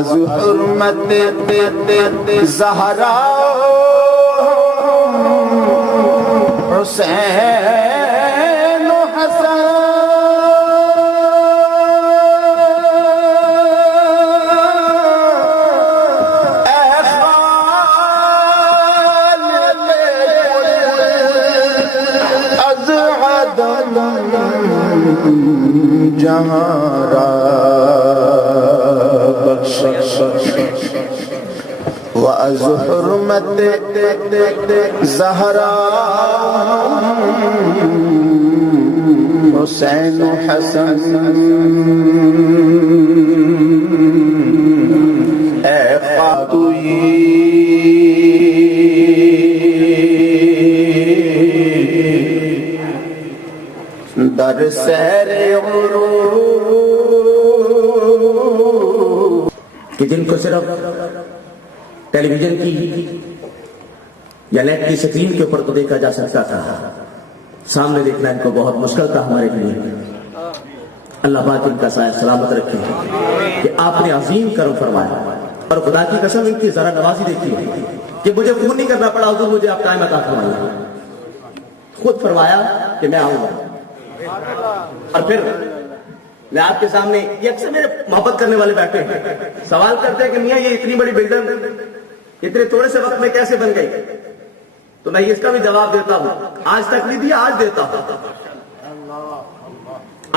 وَعَزُ حُرْمَتِ زہرا حسین و حسن جہاں را بخش وَعَزُ حُرْمَتِ زہرا حسین و حسن اے خاتوئی در سیر عروج کہ جن کو صرف ٹیلی ویژن کی یا نیٹ کی سکرین کے اوپر تو دیکھا جا سکتا تھا، سامنے دیکھنا ان کو بہت مشکل تھا ہمارے لیے۔ اللہ پاک ان کا سایہ سلامت رکھے کہ آپ نے عظیم کرم فرمایا، اور خدا کی قسم ان کی ذرا نوازی دیکھی کہ مجھے فون نہیں کرنا پڑا، حضور مجھے آپ ٹائم عطا فرمائیے، خود فرمایا کہ میں آؤں گا۔ اور پھر میں آپ کے سامنے، یہ اکثر میرے محبت کرنے والے بیٹھے ہیں، سوال کرتے ہیں کہ میاں یہ اتنی بڑی بلڈنگ اتنے تھوڑے سے وقت میں کیسے بن گئی؟ تو میں اس کا بھی جواب دیتا ہوں، آج تک نہیں دیا، آج دیتا ہوں۔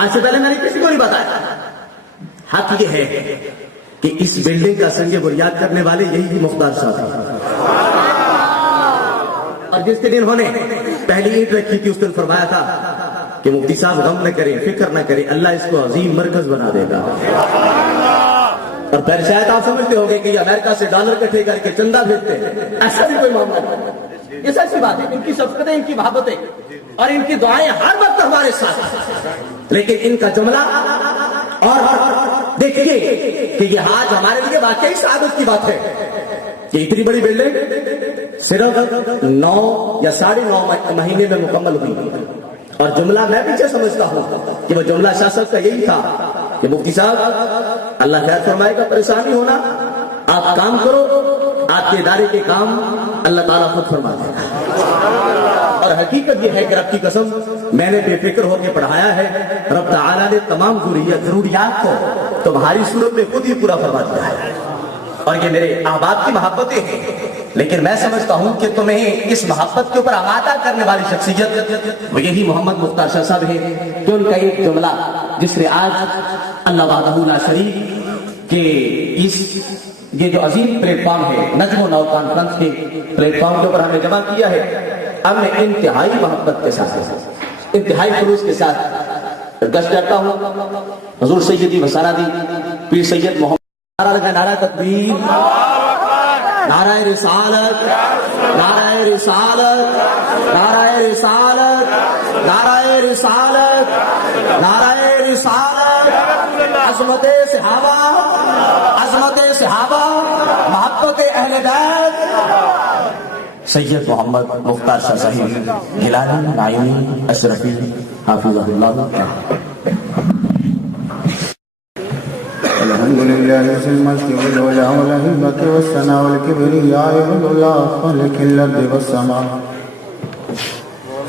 آج سے پہلے میں نے کسی کو نہیں بتایا۔ حق یہ ہے کہ اس بلڈنگ کا سنگ بنیاد کرنے والے یہی مختار صاحب ہیں، اور جس دن انہوں نے پہلی اینٹ رکھی تھی اس دن فرمایا تھا کہ مفتی صاحب غم نہ کریں، فکر نہ کریں، اللہ اس کو عظیم مرکز بنا دے گا۔ اور پھر شاید آپ سمجھتے ہوں گے کہ یہ امریکہ سے ڈالر اکٹھے کر کے چندہ بھیجتے ہیں، ایسا بھی کوئی معاملہ نہیں۔ یہ سچی بات ہے، ان کی شفقتیں، ان کی محبتیں اور ان کی دعائیں ہر وقت ہمارے ساتھ ہیں، لیکن ان کا جملہ اور دیکھیے کہ یہ آج ہمارے لیے واقعی سعادت کی بات ہے کہ اتنی بڑی بلڈنگ صرف 9 یا 9.5 مہینے میں مکمل ہوئی، اور جملہ میں پیچھے سمجھتا ہوں کہ وہ جملہ شاہ صاحب کا یہی تھا کہ مفتی صاحب اللہ خیر فرمائے گا، پریشانی ہونا، آپ کام کرو، آپ کے ادارے کے کام اللہ تعالیٰ خود فرما دے گا۔ اور حقیقت یہ ہے کہ رب کی قسم میں نے بے فکر ہو کے پڑھایا ہے، رب تعالیٰ نے تمام ضروریات کو تمہاری صورت میں خود ہی پورا فرما دیا ہے، اور یہ میرے احباب کی محبتیں ہیں، لیکن میں سمجھتا ہوں کہ تمہیں اس محبت کے اوپر آمادہ کرنے والی شخصیت وہ یہی محمد مختار شاہ صاحب ہے، کہ ان کا ایک جملہ جس نے آج اللہ وحدہ لا شریک کے یہ جو عظیم پلیٹ فارم ہے نجم و نو کانفرنس کے پلیٹ فارم کے اوپر ہمیں جمع کیا ہے، ہم نے انتہائی محبت کے ساتھ، انتہائی خلوص کے ساتھ گشت کرتا ہوں حضور سیدی وسارادی پیر سید محمد نعرہ تکبیر، نعرہ رسالت، نعرہ رسالت، نعرہ رسالت، نعرہ رسالت، نعرہ رسالت، عظمت صحابہ، عظمت صحابہ، محبت اہل بیت، سید محمد مختار شاہ صاحب گیلانی نعیمی اشرفی حافظہ اللہ۔ الحمد للہ ذی المجد والعلا والہیبۃ والثناء والکبریاء والعلا خالق الارض والسماء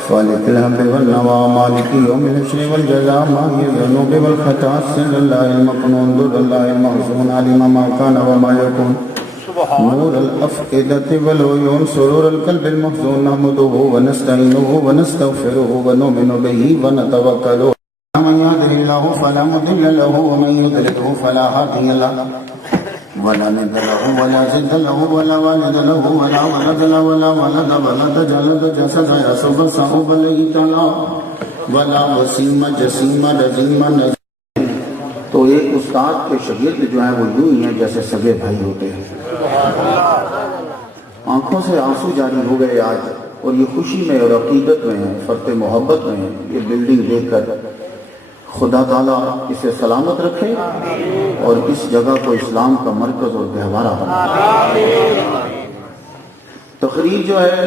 خالق الحب والنوى مالک یوم الحشر والجزاء ماحی الذنوب والخطاء سر اللہ المقنون در اللہ المحزون علم ما کان وما یکون نور الافئدة والعیون سرور القلب المحزون نحمده ونستعینه ونستغفره ونؤمن به ونتوکل من يهده الله فلا مضل له ومن يضلله فلا هادي له ولا ند له ولا جد له ولا والد له ولا ولد له ولا ولد ولد جلد جسد يسوب صعوب ليتنا ولا وسيم جسيم رجيم نجيم۔ تو ایک استاد کے شاگرد جو ہیں وہ یوں ہی ہیں جیسے سگے بھائی ہوتے ہیں۔ آنکھوں سے آنسو جاری ہو گئے آج، اور یہ خوشی میں اور عقیدت میں ہیں، فرط محبت میں ہیں۔ یہ بلڈنگ دیکھ کر خدا تعالیٰ اسے سلامت رکھے اور اس جگہ کو اسلام کا مرکز اور گہوارہ بنائے۔ تقریر جو ہے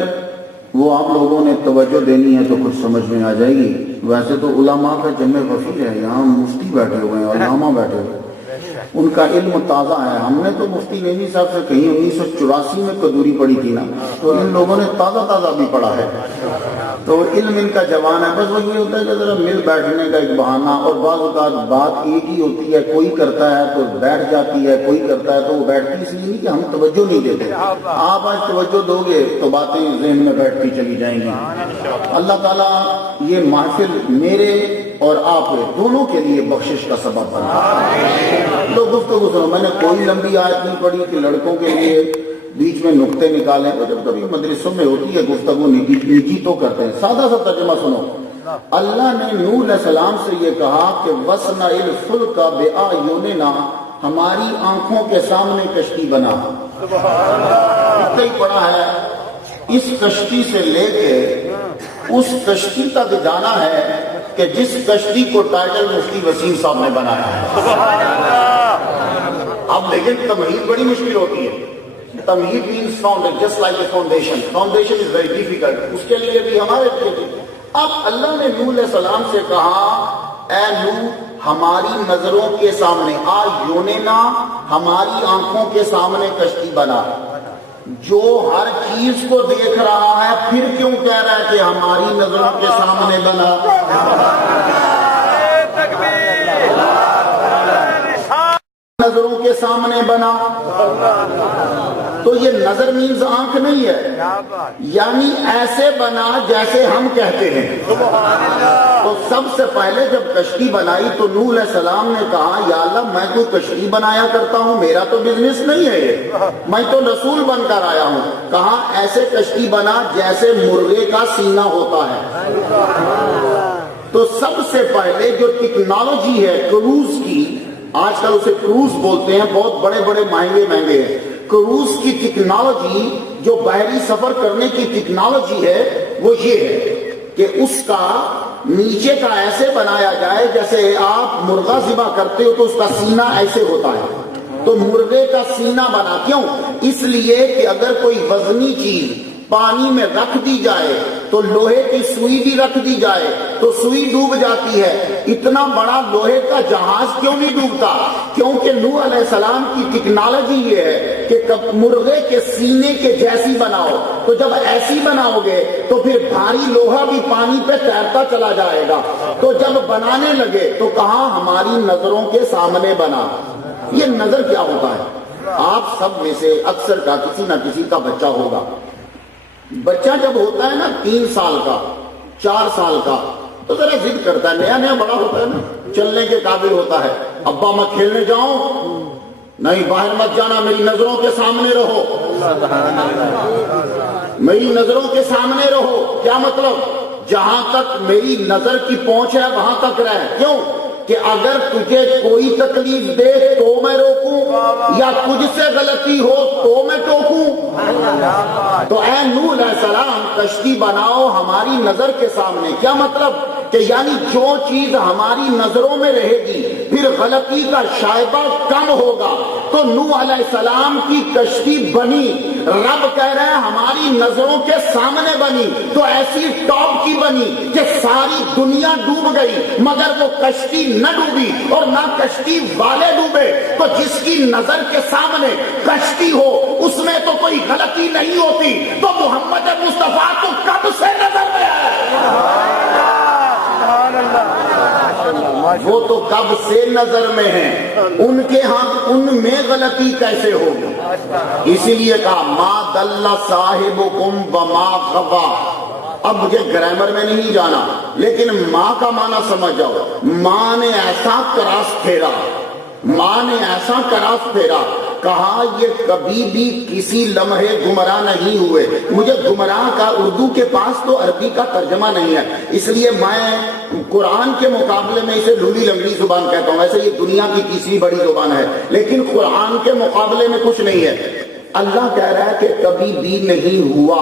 وہ آپ لوگوں نے توجہ دینی ہے تو کچھ سمجھ میں آ جائے گی۔ ویسے تو علماء کا جمع غفیر ہے، یہاں مفتی بیٹھے ہوئے ہیں، علماء بیٹھے ہوئے ہیں، ان کا علم تازہ ہے. ہم نے تو مفتی نعیمی صاحب سے کہیں 1984 میں قدوری پڑھی تھی نا, تو ان لوگوں نے تازہ بھی پڑھا ہے, تو علم ان کا جوان ہے. بس وہ یہ ہوتا ہے کہ ذرا مل بیٹھنے کا ایک بہانہ, اور بعض اوقات بات ایک ہی ہوتی ہے, کوئی کرتا ہے تو بیٹھ جاتی ہے, کوئی کرتا ہے تو وہ بیٹھتی اس لیے نہیں کہ ہم توجہ نہیں دیتے. آپ آج توجہ دو گے تو باتیں ذہن میں بیٹھتی چلی جائیں گی. اللہ تعالیٰ یہ محفل میرے اور آپ دونوں کے لیے بخشش کا سبب بنا. تو گفتگو سنو, میں نے کوئی لمبی آیت نہیں پڑھی کہ لڑکوں کے لیے بیچ میں نقطے نکالیں, اور جب کبھی مدرسوں میں ہوتی ہے گفتگو نجی تو کرتے ہیں. سادہ سا ترجمہ سنو. اللہ نے نوح علیہ السلام سے یہ کہا کہ وَصْنَعِ الْفُلْكَ بِأَعْيُنِنَا, ہماری آنکھوں کے سامنے کشتی بنا. اتنا ہی پڑھا ہے. اس کشتی سے لے کے اس کشتی تک جانا ہے کہ جس کشتی کو ٹائٹل مفتی وسیم صاحب نے بنایا ہے. اب لیکن تمہید بڑی مشکل ہوتی ہے. تمہید means foundation, just like a foundation. Foundation is very difficult. اس کے لیے بھی ہمارے لیے. اب اللہ نے نوح علیہ السلام سے کہا, اے نوح ہماری نظروں کے سامنے, آیوننا ہماری آنکھوں کے سامنے کشتی بنا. جو ہر چیز کو دیکھ رہا ہے پھر کیوں کہہ رہا ہے کہ ہماری نظروں کے سامنے بنا؟ نظروں کے سامنے بنا. تو یہ نظر مینز آنکھ نہیں ہے, یعنی ایسے بنا جیسے ہم کہتے ہیں. تو سب سے پہلے جب کشتی بنائی تو نوح علیہ السلام نے کہا, یا اللہ میں کوئی کشتی بنایا کرتا ہوں, میرا تو بزنس نہیں ہے یہ, میں تو رسول بن کر آیا ہوں. کہا ایسے کشتی بنا جیسے مرغے کا سینہ ہوتا ہے. تو سب سے پہلے جو ٹیکنالوجی ہے کروز کی, آج کل اسے کروز بولتے ہیں, بہت بڑے بڑے مہنگے ہیں. کروز کی ٹیکنالوجی, جو بحری سفر کرنے کی ٹیکنالوجی ہے, وہ یہ ہے کہ اس کا نیچے کا ایسے بنایا جائے جیسے آپ مرغا ذبح کرتے ہو تو اس کا سینہ ایسے ہوتا ہے. تو مرغے کا سینہ بنا. کیوں؟ اس لیے کہ اگر کوئی وزنی چیز پانی میں رکھ دی جائے تو لوہے کی سوئی بھی رکھ دی جائے تو سوئی ڈوب جاتی ہے. اتنا بڑا لوہے کا جہاز کیوں نہیں ڈوبتا؟ کیونکہ نوح علیہ السلام کی ٹیکنالوجی یہ ہے کہ مرغے کے سینے کے جیسی بناؤ. تو جب ایسی بناؤ گے تو پھر بھاری لوہا بھی پانی پہ تیرتا چلا جائے گا. تو جب بنانے لگے تو کہا ہماری نظروں کے سامنے بنا. یہ نظر کیا ہوتا ہے؟ آپ سب میں سے اکثر کا کسی نہ کسی کا بچہ ہوگا. بچہ جب ہوتا ہے نا 3 سال کا 4 سال کا تو ذرا ضد کرتا ہے, نیا بڑا ہوتا ہے نا, چلنے کے قابل ہوتا ہے. ابا میں کھیلنے جاؤں؟ نہیں, باہر مت جانا, میری نظروں کے سامنے رہو, میری نظروں کے سامنے رہو. کیا مطلب؟ جہاں تک میری نظر کی پہنچ ہے وہاں تک رہ. کیوں؟ کہ اگر تجھے کوئی تکلیف دے تو میں روکوں, یا تجھ سے غلطی ہو تو میں ٹوکوں. تو اے نوح علیہ السلام کشتی بناؤ ہماری نظر کے سامنے. کیا مطلب؟ کہ یعنی جو چیز ہماری نظروں میں رہے گی پھر غلطی کا شائبہ کم ہوگا. تو نوح علیہ السلام کی کشتی بنی. رب کہہ رہے ہیں ہماری نظروں کے سامنے بنی, تو ایسی ٹاپ کی بنی کہ ساری دنیا ڈوب گئی مگر وہ کشتی نہ ڈوبی اور نہ کشتی والے ڈوبے. تو جس کی نظر کے سامنے کشتی ہو اس میں تو کوئی غلطی نہیں ہوتی. تو محمد مصطفیٰ تو کب سے نظر میں ہے, وہ تو کب سے نظر میں ہیں, ان کے ہاں ان میں غلطی کیسے ہوگی؟ اسی لیے کہا ما دل صاحبکم وما غوا. اب مجھے گرامر میں نہیں جانا, لیکن ماں کا معنی سمجھ جاؤ. ماں نے ایسا کراس پھیرا, ماں نے ایسا کراس پھیرا, کہا یہ کبھی بھی کسی لمحے گمراہ نہیں ہوئے. مجھے گمراہ کا اردو کے پاس تو عربی کا ترجمہ نہیں ہے, اس لیے میں قرآن کے مقابلے میں اسے لولی لنگڑی زبان کہتا ہوں. ویسے یہ دنیا کی تیسری بڑی زبان ہے, لیکن قرآن کے مقابلے میں کچھ نہیں ہے. اللہ کہہ رہا ہے کہ کبھی بھی نہیں ہوا,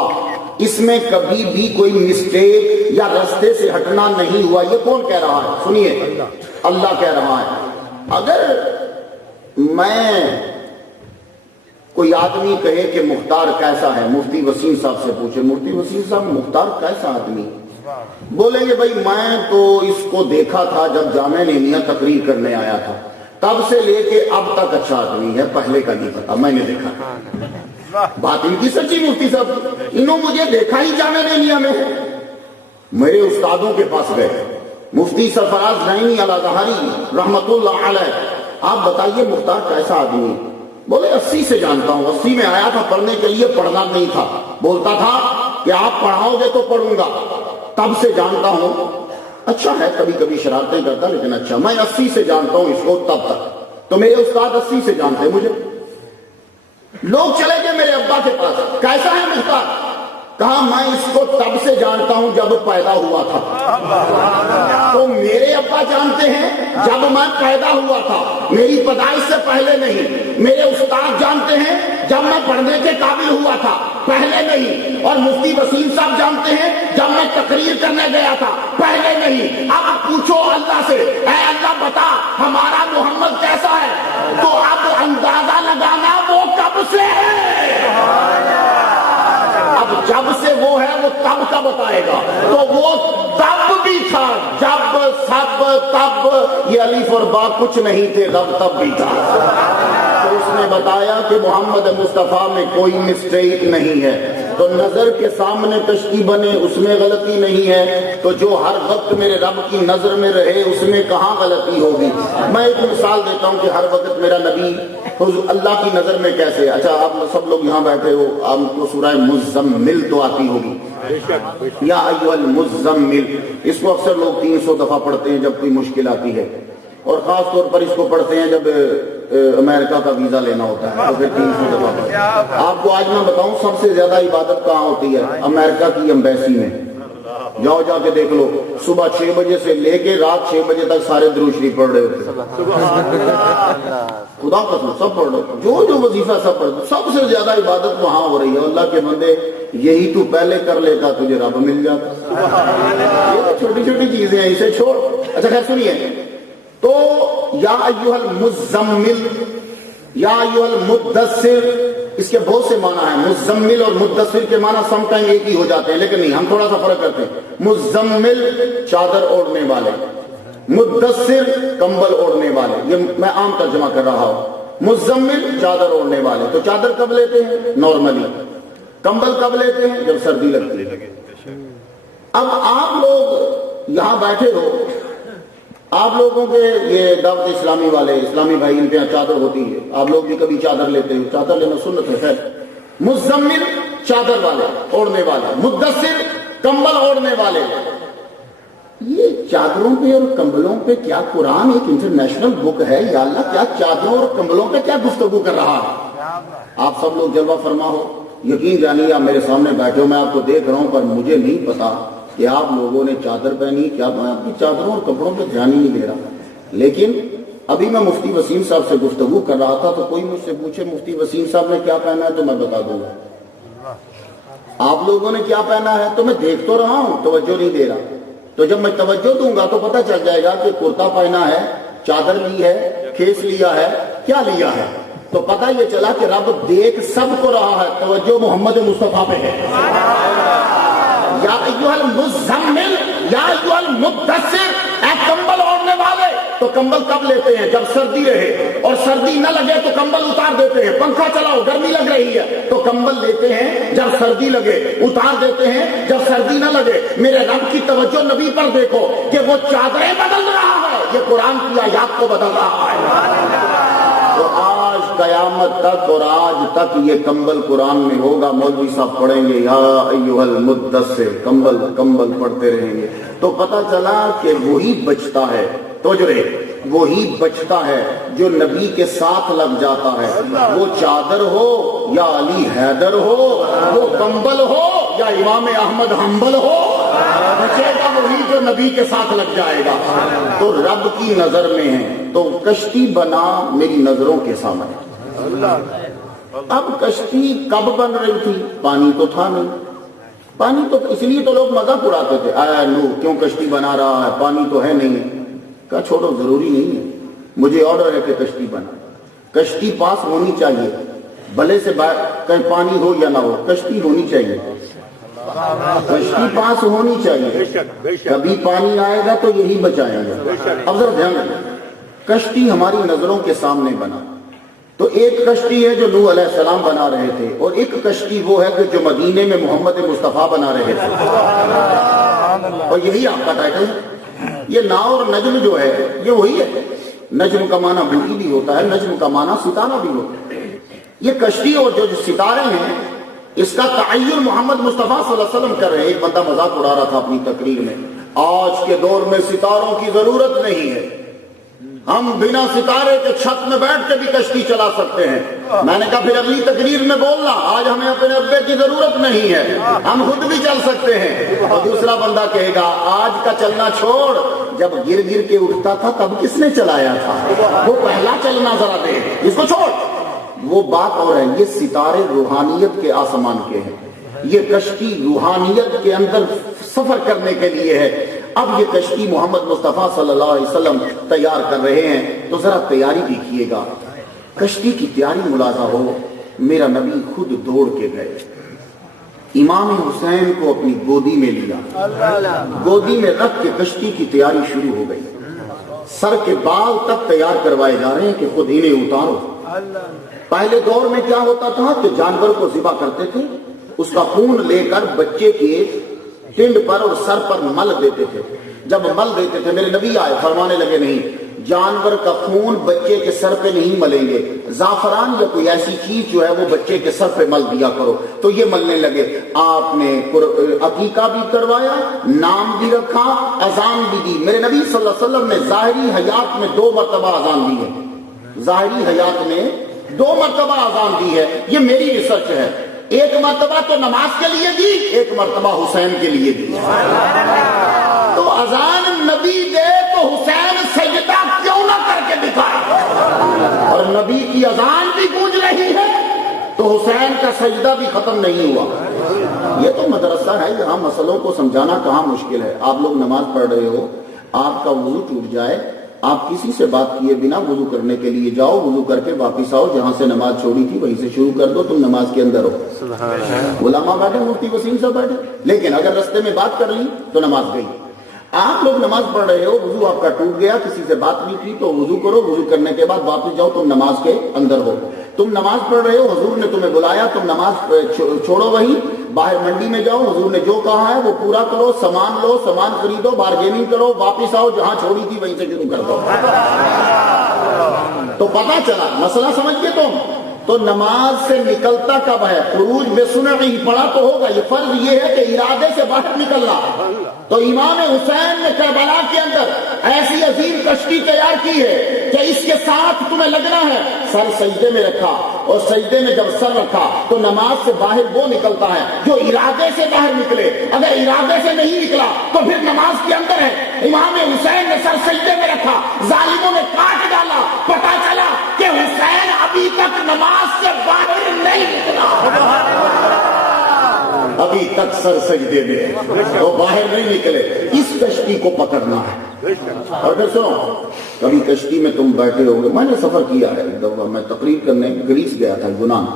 اس میں کبھی بھی کوئی مسٹیک یا رستے سے ہٹنا نہیں ہوا. یہ کون کہہ رہا ہے؟ سنیے, اللہ کہہ رہا ہے. اگر میں کوئی آدمی کہے کہ مختار کیسا ہے, مفتی وسیم صاحب سے پوچھے مفتی وسیم صاحب مختار کیسا آدمی, بولیں گے بھائی میں تو اس کو دیکھا تھا جب جامعہ نعیمیہ تقریر کرنے آیا تھا, تب سے لے کے اب تک اچھا آدمی ہے، پہلے کا نہیں پتا، میں نے دیکھا۔ بات ان کی سچی مفتی صاحب، انہوں مجھے دیکھا ہی جامعہ نعیمیہ میں ہے، میرے استادوں کے پاس گئے، مفتی سرفراز نعیمی الازہری رحمت اللہ علیہ، آپ بتائیے مختار کیسا آدمی؟ بولے 80 سے جانتا ہوں، 80 میں آیا تھا پڑھنے کے لیے، پڑھنا نہیں تھا، بولتا تھا کہ آپ پڑھاؤ گے تو پڑھوں گا، تب سے جانتا ہوں، اچھا ہے کبھی کبھی شرارتیں کرتا لیکن اچھا، میں 80 سے جانتا ہوں اس کو تب تک، تو میرے استاد 80 سے جانتے مجھے۔ لوگ چلے گئے میرے ابا کے پاس، کیسا ہے مختار؟ کہا میں اس کو تب سے جانتا ہوں جب پیدا ہوا تھا۔ تو میرے ابا جانتے ہیں جب میں پیدا ہوا تھا، میری پیدائش سے پہلے نہیں۔ میرے استاد جانتے ہیں جب میں پڑھنے کے قابل ہوا تھا، پہلے نہیں۔ اور مفتی وسیم صاحب جانتے ہیں جب میں تقریر کرنے گیا تھا، پہلے نہیں۔ اب پوچھو اللہ سے، اے اللہ بتا ہمارا محمد کیسا ہے؟ تو اب اندازہ لگانا وہ کب سے ہے، اب جب سے وہ ہے وہ تب کا بتائے گا، تو وہ تب بھی تھا، جب سب تب، یہ الف اور با کچھ نہیں تھے، رب تب بھی تھا۔ تو اس نے بتایا کہ محمد مصطفیٰ میں کوئی مسٹیک نہیں ہے، تو نظر کے سامنے کشتی بنے اس میں غلطی نہیں ہے، تو جو ہر وقت میرے رب کی نظر میں رہے اس میں کہاں غلطی ہوگی؟ میں ایک مثال دیتا ہوں کہ ہر وقت میرا نبی اللہ کی نظر میں کیسے۔ اچھا آپ سب لوگ یہاں بیٹھے ہو، آپ کو سورہ مزمل تو آتی ہوگی، یا ایھا المزمل، اس کو اکثر لوگ 300 دفعہ پڑھتے ہیں جب کوئی مشکل آتی ہے، اور خاص طور پر اس کو پڑھتے ہیں جب امریکہ کا ویزا لینا ہوتا ہے تو پھر 300 دفعہ پڑھتے ہیں۔ آپ کو آج میں بتاؤں سب سے زیادہ عبادت کہاں ہوتی ہے؟ امریکہ کی ایمبیسی میں، جاؤ جا کے دیکھ لو، صبح 6 بجے سے لے کے رات 6 بجے تک سارے درود شریف پڑھ رہے ہوتے، خدا قسم سب پڑھ رہے، جو وظیفہ سب پڑھ رہے، سب سے زیادہ عبادت وہاں ہو رہی ہے۔ اللہ کے بندے یہی تو پہلے کر لیتا تجھے رب مل جاتا۔ یہ چھوٹی چھوٹی چیزیں ہیں، اسے چھوڑ۔ اچھا خیر سنیے، تو یا ایھا المزمل، یا ایھا المدثر، اس کے بہت سے معنی ہیں۔ مزمل اور مدثر کے معنی سم ٹائم ایک ہی ہو جاتے ہیں، لیکن نہیں، ہم تھوڑا سا فرق کرتے ہیں۔ مزمل چادر اوڑھنے والے، مدثر کمبل اوڑھنے والے، یہ میں عام ترجمہ کر رہا ہوں۔ مزمل چادر اوڑھنے والے، تو چادر کب لیتے ہیں؟ نارملی۔ کمبل کب لیتے ہیں؟ جب سردی لگتی ہے۔ اب آپ لوگ یہاں بیٹھے ہو، آپ لوگوں کے یہ دعوت اسلامی والے اسلامی بھائی ان کے یہاں چادر ہوتی ہے، آپ لوگ بھی کبھی چادر لیتے ہو، چادر لینا سنت ہے۔ خیر، مزمل چادر والے اوڑھنے والے، مدثر کمبل اوڑھنے والے۔ یہ چادروں پہ اور کمبلوں پہ کیا قرآن ایک انٹرنیشنل بک ہے؟ یا اللہ کیا چادروں اور کمبلوں پہ کیا گفتگو کر رہا ہے؟ آپ سب لوگ جلوہ فرما ہو، یقین جانیے آپ میرے سامنے بیٹھے ہو، میں آپ کو دیکھ رہا ہوں، پر مجھے نہیں پتا کہ آپ لوگوں نے چادر پہنی کیا، میں آپ کی چادروں اور کپڑوں پہ دھیان ہی نہیں دے رہا۔ لیکن ابھی میں مفتی وسیم صاحب سے گفتگو کر رہا تھا، تو کوئی مجھ سے پوچھے مفتی وسیم صاحب نے کیا پہنا ہے تو میں بتا دوں گا، آپ لوگوں نے کیا پہنا ہے تو میں دیکھ تو رہا ہوں، توجہ نہیں دے رہا۔ تو جب میں توجہ دوں گا تو پتہ چل جائے گا کہ کرتا پہنا ہے، چادر لی ہے، کھیس لیا ہے، کیا لیا ہے، تو پتہ یہ چلا کہ رب دیکھ سب کو رہا ہے، توجہ محمد مصطفیٰ پہ ہے۔ یا ایھا المزمل، یا ایھا المدثر، اے کمبل اوڑھنے والے، تو کمبل کب لیتے ہیں؟ جب سردی رہے، اور سردی نہ لگے تو کمبل اتار دیتے ہیں۔ پنکھا چلاؤ، گرمی لگ رہی ہے تو کمبل لیتے ہیں، جب سردی لگے اتار دیتے ہیں، جب سردی نہ لگے۔ میرے رب کی توجہ نبی پر دیکھو کہ وہ چادریں بدل رہا ہے، یہ قرآن کی آیات کو بدل رہا ہے۔ تو آج قیامت تک اور آج تک یہ کمبل قرآن میں ہوگا، مولوی صاحب پڑھیں گے یا ایھا المدثر، کمبل کمبل پڑھتے رہیں گے، تو پتہ چلا کہ وہی بچتا ہے، تو جو وہی بچتا ہے جو نبی کے ساتھ لگ جاتا ہے، وہ چادر ہو یا علی حیدر ہو، وہ کمبل ہو یا امام احمد حنبل ہو، بچے گا وہی جو نبی کے ساتھ لگ جائے گا۔ تو رب کی نظر میں ہے، تو کشتی بنا میری نظروں کے سامنے۔ اب کشتی کب بن رہی تھی؟ پانی تو تھا نہیں، پانی تو اس لیے تو لوگ مذاق اڑاتے تھے، آیا نو کیوں کشتی بنا رہا ہے، پانی تو ہے نہیں۔ کہا چھوڑو، ضروری نہیں ہے، مجھے آرڈر ہے کہ کشتی بنا، کشتی پاس ہونی چاہیے، بھلے سے کہیں پانی ہو یا نہ ہو، کشتی ہونی چاہیے، کشتی پاس ہونی چاہیے۔ کبھی پانی آئے گا تو یہی بچائیں گے۔ اب ذرا دھیان رکھیں، کشتی ہماری نظروں کے سامنے بنا، تو ایک کشتی ہے جو نوح علیہ السلام بنا رہے تھے، اور ایک کشتی وہ ہے کہ جو مدینے میں محمد مصطفیٰ بنا رہے تھے، اور یہی آپ کا ٹائٹل ہے۔ یہ نا اور نجم جو ہے یہ وہی ہے، نجم کا معنی بوٹی بھی ہوتا ہے، نجم کا معنی ستارہ بھی ہوتا ہے۔ یہ کشتی اور جو ستارے ہیں اس کا تعین محمد مصطفیٰ صلی اللہ علیہ وسلم کر رہے ہیں۔ ایک بندہ مذاق اڑا رہا تھا اپنی تقریر میں، آج کے دور میں ستاروں کی ضرورت نہیں ہے، ہم بنا ستارے کے چھت میں بیٹھ کے بھی کشتی چلا سکتے ہیں۔ میں نے کہا پھر اگلی تقریر میں بولنا آج ہمیں اپنے ابے کی ضرورت نہیں ہے، ہم خود بھی چل سکتے ہیں۔ اور دوسرا بندہ کہے گا آج کا چلنا چھوڑ، جب گر گر کے اٹھتا تھا تب کس نے چلایا تھا، وہ پہلا چلنا ذرا دے، اس کو چھوڑ۔ وہ بات اور ہے، یہ ستارے روحانیت کے آسمان کے ہیں، یہ کشتی روحانیت کے اندر سفر کرنے کے لیے ہے۔ اب یہ کشتی محمد مصطفیٰ صلی اللہ علیہ وسلم تیار کر رہے ہیں، تو ذرا تیاری دیکھیے گا۔ کشتی کی تیاری ملاحظہ ہو، میرا نبی خود دوڑ کے گئے، امام حسین کو اپنی گودی میں لیا، گودی میں رکھ کے کشتی کی تیاری شروع ہو گئی، سر کے بال تک تیار کروائے جا رہے ہیں کہ خود انہیں اتارو۔ پہلے دور میں کیا ہوتا تھا کہ جانور کو ذبح کرتے تھے، اس کا خون لے کر بچے کے ٹنڈ پر اور سر پر مل دیتے تھے۔ جب مل دیتے تھے میرے نبی آئے، فرمانے لگے نہیں، جانور کا خون بچے کے سر پہ نہیں ملیں گے، زعفران یا کوئی ایسی چیز جو ہے وہ بچے کے سر پہ مل دیا کرو۔ تو یہ ملنے لگے، آپ نے عقیقہ بھی کروایا، نام بھی رکھا، اذان بھی دی۔ میرے نبی صلی اللہ علیہ وسلم نے ظاہری حیات میں 2 مرتبہ اذان دی ہے، ظاہری حیات میں 2 مرتبہ اذان دی ہے، یہ میری ریسرچ ہے۔ ایک مرتبہ تو نماز کے لیے دی، ایک مرتبہ حسین کے لیے دی۔ تو اذان نبی دے تو حسین سجدہ کیوں نہ کر کے دکھائے، اور نبی کی اذان بھی گونج رہی ہے تو حسین کا سجدہ بھی ختم نہیں ہوا۔ یہ تو مدرسہ ہے، یہاں مسئلوں کو سمجھانا کہاں مشکل ہے۔ آپ لوگ نماز پڑھ رہے ہو، آپ کا وضو ٹوٹ جائے، آپ کسی سے بات کیے بنا وضو کرنے کے لیے جاؤ، وضو کر کے واپس آؤ، جہاں سے نماز چھوڑی تھی وہیں سے شروع کر دو، تم نماز کے اندر ہو۔ علماء بیٹھے، مفتی وسیم صاحب بیٹھے، لیکن اگر رستے میں بات کر لی تو نماز گئی۔ آپ لوگ نماز پڑھ رہے ہو، وضو آپ کا ٹوٹ گیا، کسی سے بات نہیں کی تو وضو کرو، وضو کرنے کے بعد واپس جاؤ، تم نماز کے اندر ہو۔ تم نماز پڑھ رہے ہو، حضور نے تمہیں بلایا، تم نماز چھوڑو، وہی باہر منڈی میں جاؤ، حضور نے جو کہا ہے وہ پورا کرو، سامان لو، سامان خریدو، بارگیننگ کرو، واپس آؤ، جہاں چھوڑی تھی وہیں سے شروع کر دو۔ تو پتہ چلا مسئلہ سمجھ گئے تم؟ تو نماز سے نکلتا کب ہے؟ خروج بے سنہ ہی پڑا تو ہوگا، یہ فرض یہ ہے کہ ارادے سے باہر نکلنا۔ تو امام حسین نے کربلا کے اندر ایسی عظیم کشتی تیار کی ہے کہ اس کے ساتھ تمہیں لگنا ہے۔ سر سجدے میں رکھا، اور سجدے میں جب سر رکھا تو نماز سے باہر وہ نکلتا ہے جو ارادے سے باہر نکلے، اگر ارادے سے نہیں نکلا تو پھر نماز کے اندر ہے۔ امام حسین نے سر سجدے میں رکھا، ظالموں نے کاٹ ڈالا، پتہ چلا کہ حسین ابھی تک نماز سے باہر نہیں نکلا، ابھی تک سر سجدے میں، تو باہر نہیں نکلے۔ اس کشتی کو پکڑنا ہے۔ اور پھر سنو، کبھی کشتی میں تم بیٹھے ہوگے، میں نے سفر کیا ہے، میں تقریر کرنے گریس گیا تھا، یونان،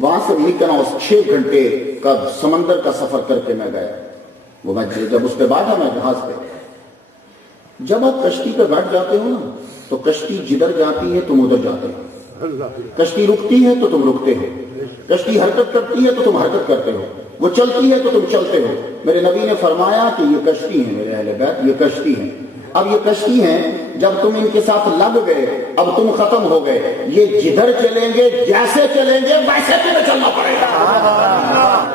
وہاں سے میکنوس 6 گھنٹے کا سمندر کا سفر کر کے میں گیا۔ وہ میں جب اس پہ بیٹھا، میں جہاز پہ، جب آپ کشتی پہ بیٹھ جاتے ہو نا تو کشتی جدھر جاتی ہے تم ادھر جاتے ہو، کشتی رکتی ہے تو تم رکتے ہو، کشتی حرکت کرتی ہے تو تم حرکت کرتے ہو، وہ چلتی ہے تو تم چلتے ہو۔ میرے نبی نے فرمایا کہ یہ کشتی ہیں، میرے اہل بیت، یہ کشتی ہیں۔ اب یہ کشتی ہیں، جب تم ان کے ساتھ لگ گئے، اب تم ختم ہو گئے، یہ جدھر چلیں گے، جیسے چلیں گے ویسے تمہیں چلنا پڑے گا۔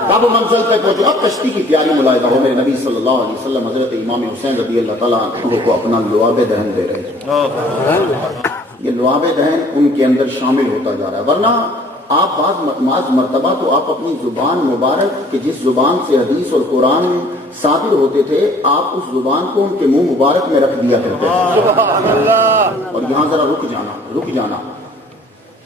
اب منزل تک پہنچو۔ اب کشتی کی تیاری ملاحظہ ہو، میرے نبی صلی اللہ علیہ وسلم حضرت امام حسین رضی اللہ تعالیٰ عنہ کو اپنا لعاب دہن دے رہے تھے۔ یہ لعاب دہن ان کے اندر شامل ہوتا جا رہا ہے، ورنہ آپ بعض مرتبہ تو آپ اپنی زبان مبارک کہ جس زبان سے حدیث اور قرآن صادر ہوتے تھے، آپ اس زبان کو ان کے منہ مبارک میں رکھ دیا کرتے تھے۔ اور یہاں ذرا رک جانا،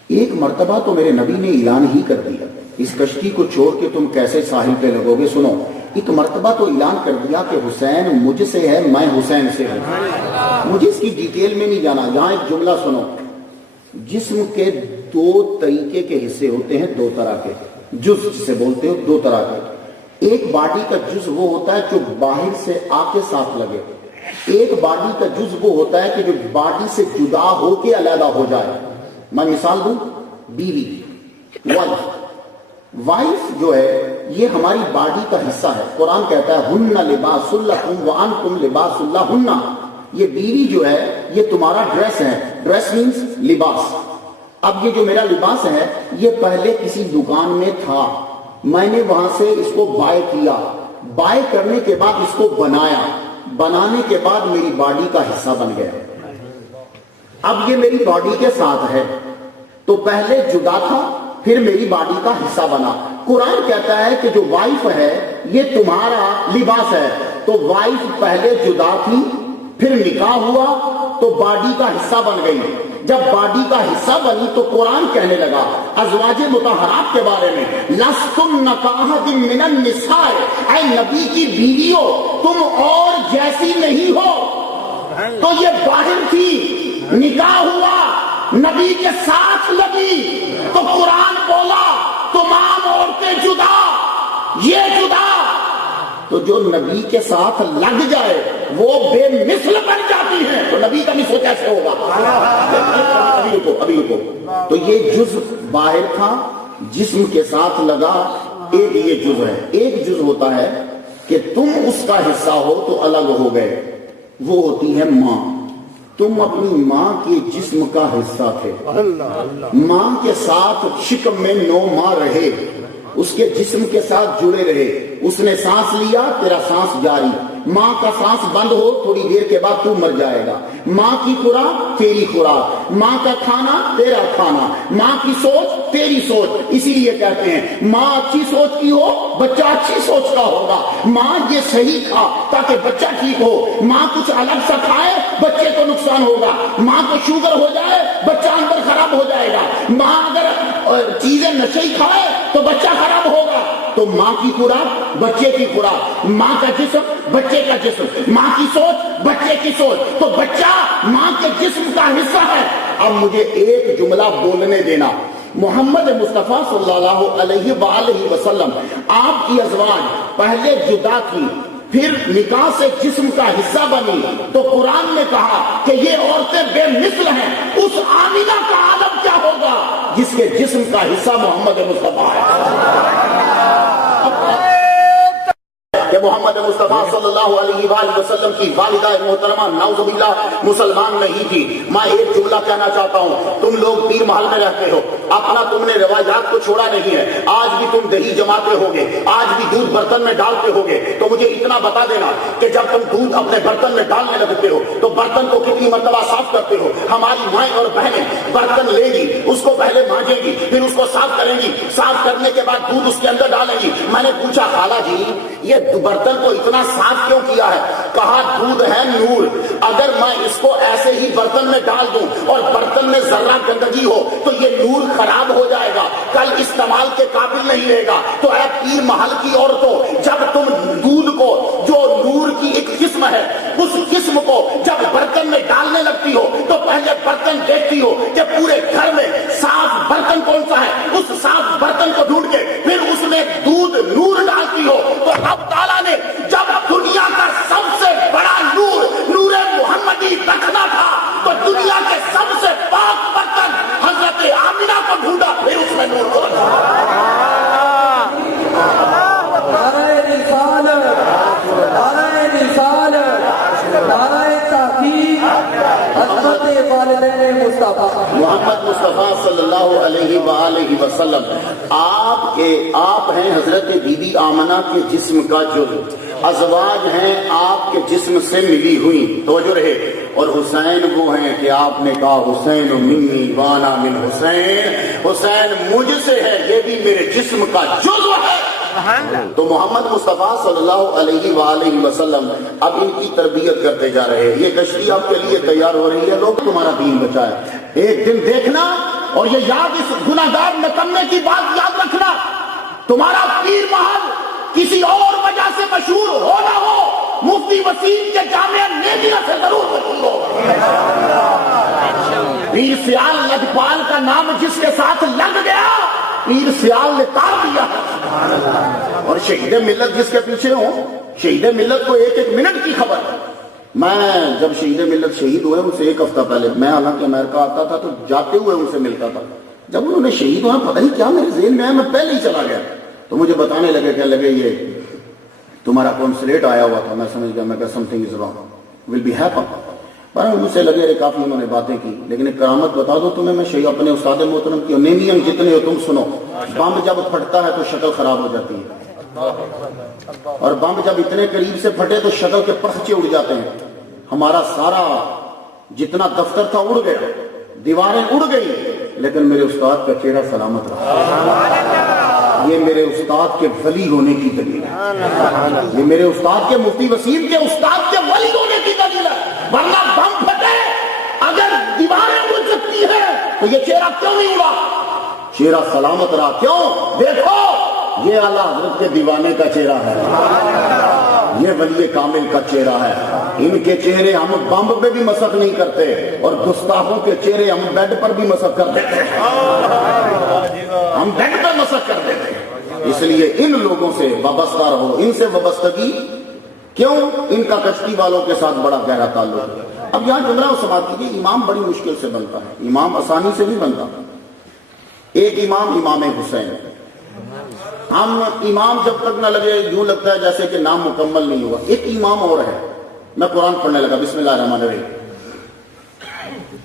ایک مرتبہ تو میرے نبی نے اعلان ہی کر دیا، اس کشتی کو چھوڑ کے تم کیسے ساحل پہ لگو گے۔ سنو، ایک مرتبہ تو اعلان کر دیا کہ حسین مجھ سے ہے، میں حسین سے ہوں۔ مجھے اس کی ڈیٹیل میں نہیں جانا، یہاں ایک جملہ سنو، جسم کے 2 طریقے کے حصے ہوتے ہیں، 2 طرح کے جز جسے بولتے ہو، 2 طرح کے۔ ایک باڈی کا جز وہ ہوتا ہے جو باہر سے آ کے ساتھ لگے، ایک باڈی کا جز وہ ہوتا ہے کہ جو باڈی سے جدا ہو کے علیحدہ ہو جائے. میں مثال دوں, بیوی, وائف جو ہے یہ ہماری باڈی کا حصہ ہے. قرآن کہتا ہے ہن لباس لکم وانتم لباس لہن. یہ بیوی جو ہے یہ تمہارا ڈریس ہے. ڈریس مینس لباس. اب یہ جو میرا لباس ہے یہ پہلے کسی دکان میں تھا, میں نے وہاں سے اس کو بائے کیا, بائے کرنے کے بعد اس کو بنایا, بنانے کے بعد میری باڈی کا حصہ بن گیا. اب یہ میری باڈی کے ساتھ ہے, تو پہلے جدا تھا پھر میری باڈی کا حصہ بنا. قرآن کہتا ہے کہ جو وائف ہے یہ تمہارا لباس ہے. تو وائف پہلے جدا تھی, پھر نکاح ہوا تو باڈی کا حصہ بن گئی. جب باڈی کا حصہ بنی تو قرآن کہنے لگا ازواج مطہرات کے بارے میں, لستن کاحد من النساء, اے نبی کی بیویوں تم اور جیسی نہیں ہو. تو یہ باہر تھی, نکاح ہوا, نبی کے ساتھ لگی, تو قرآن بولا تمام عورتیں جدا, یہ جدا. تو جو نبی کے ساتھ لگ جائے وہ بے مثل بن جاتی ہیں. تو نبی کا مثل کیسے ہوگا؟ ابھی رکو. تو یہ جز باہر تھا, جسم کے ساتھ لگا, ایک یہ جز ہے. ایک جز ہوتا ہے کہ تم اس کا حصہ ہو تو الگ ہو گئے, وہ ہوتی ہے ماں. تم اپنی ماں کے جسم کا حصہ تھے, ماں کے ساتھ شکم میں 9 ماہ رہے, اس کے جسم کے ساتھ جڑے رہے. اس نے سانس لیا, تیرا سانس جاری. ماں کا سانس بند ہو تھوڑی دیر کے بعد تو مر جائے گا. ماں کی خوراک تیری خوراک, ماں کا کھانا تیرا کھانا, ماں کی سوچ تیری سوچ. اسی لیے کہتے ہیں ماں اچھی سوچ کی ہو بچہ اچھی سوچ کا ہوگا. ماں یہ صحیح کھا تاکہ بچہ ٹھیک ہو, ماں کچھ الگ سا کھائے بچے کو نقصان ہوگا. ماں کو شوگر ہو جائے بچہ اندر خراب ہو جائے گا. ماں اگر چیزیں نشئی کھائے تو بچہ خراب ہوگا. تو ماں کی خوراک بچے کی خوراک, ماں کا جسم بچے کا جسم, ماں کی سوچ بچے کی سوچ. تو بچہ ماں کے جسم کا حصہ ہے. اب مجھے ایک جملہ بولنے دینا. محمد مصطفیٰ صلی اللہ علیہ وآلہ وسلم آپ کی ازواج پہلے جدا تھی, پھر نکاح سے جسم کا حصہ بنی. تو قرآن نے کہا کہ یہ عورتیں بے مثل ہیں. اس آمینہ کا عالم کیا ہوگا جس کے جسم کا حصہ محمد مصطفیٰ ہے. کہ محمد مصطفیٰ صلی اللہ علیہ وآلہ وسلم کی والدہ محترمہ نعوذ باللہ مسلمان نہیں تھی. میں ایک جملہ کہنا چاہتا ہوں, تم لوگ پیر محل میں رہتے ہو, اپنا تم نے روایات کو چھوڑا نہیں ہے. آج بھی تم دہی جماتے ہوگے, آج بھی دودھ برتن میں ڈالتے ہوگے. تو مجھے اتنا بتا دینا کہ جب تم دودھ اپنے برتن میں ڈالنے لگتے ہو تو برتن کو کتنی مرتبہ صاف کرتے ہو؟ ہماری مائیں اور بہنیں برتن لے گی, اس کو پہلے مانجیں گی, پھر اس کو صاف کریں گی, صاف کرنے کے بعد دودھ اس کے اندر ڈالیں گی. میں نے پوچھا خالہ جی یہ برتن کو اتنا صاف کیوں کیا ہے؟ کہا دودھ ہے نور, اگر میں اس کو ایسے ہی برتن میں ڈال دوں اور برتن میں ذرہ گندگی ہو تو یہ نور خراب ہو جائے گا, کل استعمال کے قابل نہیں رہے گا. تو اے پیر محل کی عورتوں, جب تم دودھ کو جو نور کی ایک قسم ہے اس قسم کو جب برتن میں ڈالنے لگتی ہو تو پہلے برتن دیکھتی ہو کہ پورے گھر میں صاف برتن کون سا ہے, اس صاف برتن کو ڈھونڈ کے پھر اس میں دودھ نور ڈالتی ہو. تو اب تعالیٰ نے جب دنیا کا سب سے بڑا نور نور محمدی رکھنا تھا تو دنیا کے سب سے پاک برتن حضرت آمینہ کو ڈھونڈا, پھر اس میں نور کو رکھا. محمد مصطفیٰ صلی اللہ علیہ وآلہ وسلم آپ ہیں حضرت بی بی آمنہ کے جسم کا جزء, ازواج ہیں آپ کے جسم سے ملی ہوئی. توجہ رہے. اور حسین وہ ہیں کہ آپ نے کہا حسین منی وانا من حسین, حسین مجھ سے ہے, یہ بھی میرے جسم کا جزء ہے. تو محمد مصطفیٰ صلی اللہ علیہ وآلہ وسلم اب ان کی تربیت کرتے جا رہے ہیں. یہ کشتی آپ کے لیے تیار ہو رہی ہے, لوگ تمہارا دین بچائے. ایک دن دیکھنا, اور یہ یاد, اس گناہگار نکمے کی بات یاد رکھنا, تمہارا پیر محل کسی اور وجہ سے مشہور ہو نہ ہو, مفتی وسیم کے جامعہ نیدیہ سے ضرور مشہور ہو. پیر سیال لجپال کا نام جس کے ساتھ لگ گیا پیر سیال نے تار دیا. اور شہید ملت جس کے پیچھے ہو, شہید ملت کو ایک ایک منٹ کی خبر, میں جب شہید ملت شہید ہوئے ان سے ایک ہفتہ پہلے میں حالانکہ امریکہ آتا تھا تو جاتے ہوئے ان سے ملتا تھا. جب انہوں نے شہید ہونا پتہ نہیں کیا میرے ذہن میں ہے، میں پہلے ہی چلا گیا تو مجھے بتانے لگے کہ لگے یہ تمہارا کونسلیٹ آیا ہوا تھا. میں سمجھ گیا، میں کہا something is wrong will be happen. پر مجھ سے لگے رہے کافی انہوں نے باتیں کی، لیکن ایک کرامت بتا دو تمہیں میں شہید اپنے استاد محترم کی، نیم جتنے ہو تم سنو. بم جب پھٹتا ہے تو شکل خراب ہو جاتی ہے، اور بم جب اتنے قریب سے پھٹے تو شکل کے پرچے اڑ جاتے ہیں. ہمارا سارا جتنا دفتر تھا اڑ گیا، دیواریں اڑ گئی، لیکن میرے استاد کا چہرہ سلامت رہا. یہ میرے استاد کے ولی ہونے کی دلیل ہے، یہ میرے استاد کے مفتی وسیم کے استاد کے ولی ہونے کی دلیل ہے. ورنہ بم پھٹے اگر دیواریں اڑ سکتی ہے تو یہ چہرہ کیوں نہیں اڑا؟ چہرہ سلامت رہا. کیوں؟ دیکھو یہ اعلیٰ حضرت کے دیوانے کا چہرہ ہے، یہ ولی کامل کا چہرہ ہے. ان کے چہرے ہم بم پہ بھی مسخ نہیں کرتے، اور گستاخوں کے چہرے ہم بیڈ پر بھی مسخ کر دیتے ہیں، ہم بیڈ پر مسخ کر دیتے ہیں. اس لیے ان لوگوں سے وابستہ رہو. ان سے وابستگی کیوں؟ ان کا کشتی والوں کے ساتھ بڑا گہرا تعلق ہے. اب یہاں جملہ سماعت کیجیے، امام بڑی مشکل سے بنتا ہے، امام آسانی سے نہیں بنتا. ایک امام، امام حسین. ہم امام جب تک نہ لگے یوں لگتا ہے جیسے کہ نام مکمل نہیں ہوا. ایک امام اور ہے. میں قرآن پڑھنے لگا، بسم اللہ الرحمن الرحیم.